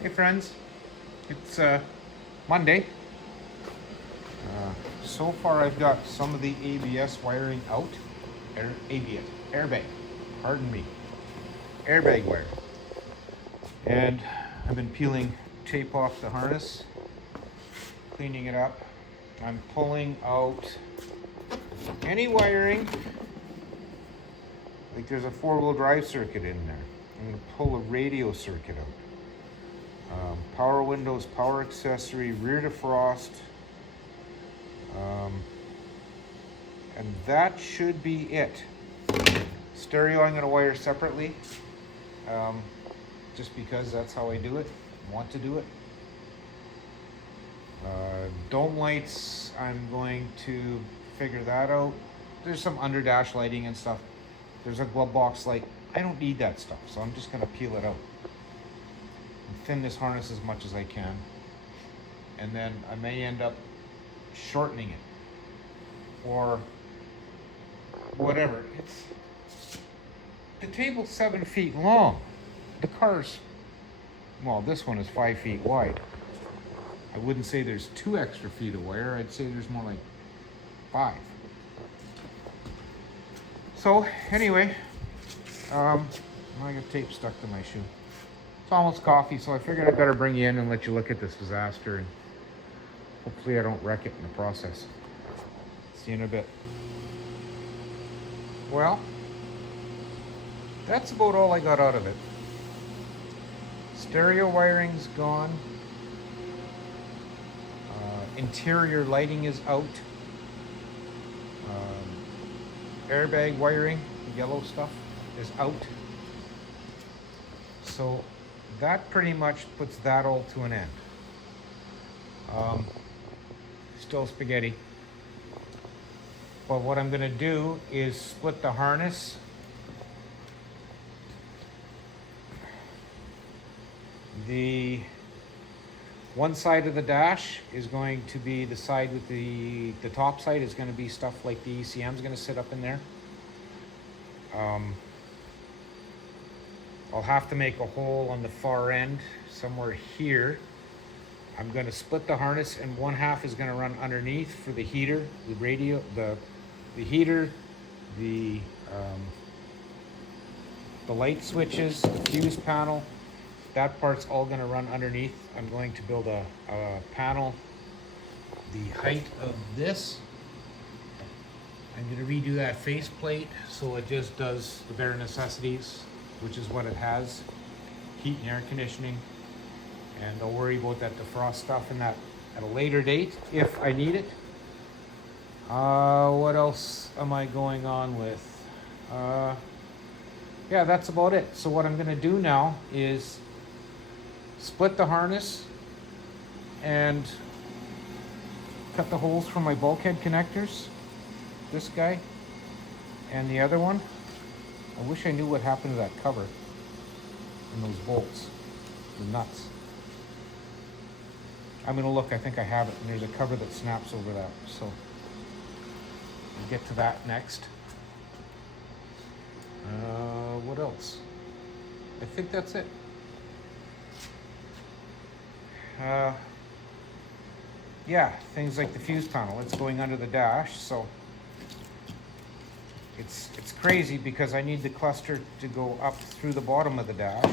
Hey friends, it's Monday. So far I've got some of the ABS wiring out. ABS, airbag, pardon me, airbag wire. And I've been peeling tape off the harness, cleaning it up. I'm pulling out any wiring, like there's a 4-wheel drive circuit in there. I'm going to pull a radio circuit out. Power windows, power accessory, rear defrost, and that should be it. Stereo I'm going to wire separately, just because that's how I do it, want to do it. Dome lights, I'm going to figure that out. There's some under dash lighting and stuff. There's a glove box light. I don't need that stuff, so I'm just going to peel it out. Thin this harness as much as I can, and then I may end up shortening it or whatever. The table's 7 feet long. The car's, well, this one is 5 feet wide. I wouldn't say there's 2 extra feet of wire. I'd say there's more like 5. So anyway, I got tape stuck to my shoe. It's almost coffee, so I figured I'd better bring you in and let you look at this disaster, and hopefully I don't wreck it in the process. See you in a bit. Well, that's about all I got out of it. Stereo wiring's gone. Interior lighting is out. Airbag wiring, the yellow stuff, is out. So that pretty much puts that all to an end. Still spaghetti. But what I'm going to do is split the harness. The one side of the dash is going to be the side with the top side is going to be stuff like the ECM is going to sit up in there. I'll have to make a hole on the far end somewhere here. I'm going to split the harness, and one half is going to run underneath for the heater, the radio, the heater, the light switches, the fuse panel. That part's all going to run underneath. I'm going to build a panel the height of this. I'm going to redo that faceplate so it just does the bare necessities, which is what it has: heat and air conditioning. And I'll worry about that defrost stuff and that at a later date if I need it. What else am I going on with? Yeah, that's about it. So what I'm going to do now is split the harness and cut the holes for my bulkhead connectors. This guy and the other one. I wish I knew what happened to that cover and those bolts, the nuts. I'm going to look, I think I have it, and there's a cover that snaps over that, so we'll get to that next. What else? I think that's it. Yeah, things like the fuse panel, it's going under the dash, so it's crazy because I need the cluster to go up through the bottom of the dash,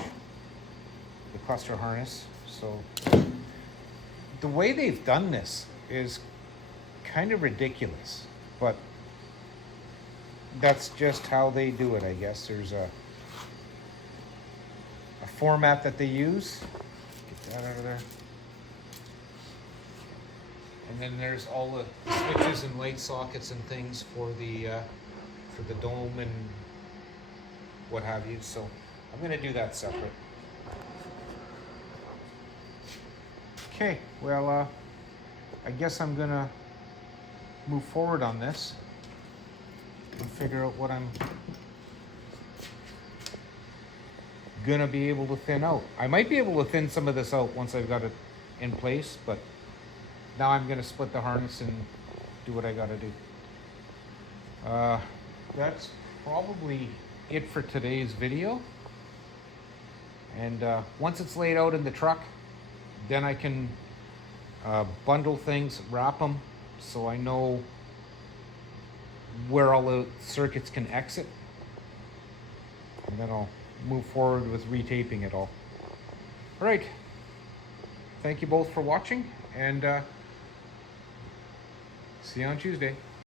the cluster harness. So the way they've done this is kind of ridiculous, but that's just how they do it, I guess. There's a format that they use. Get that out of there. And then there's all the switches and light sockets and things for the dome and what have you. So I'm going to do that separate. Okay, well, I guess I'm going to move forward on this and figure out what I'm going to be able to thin out. I might be able to thin some of this out once I've got it in place, but now I'm going to split the harness and do what I got to do. That's probably it for today's video. And once it's laid out in the truck, then I can bundle things, wrap them, so I know where all the circuits can exit. And then I'll move forward with retaping it all. All right. Thank you both for watching, and see you on Tuesday.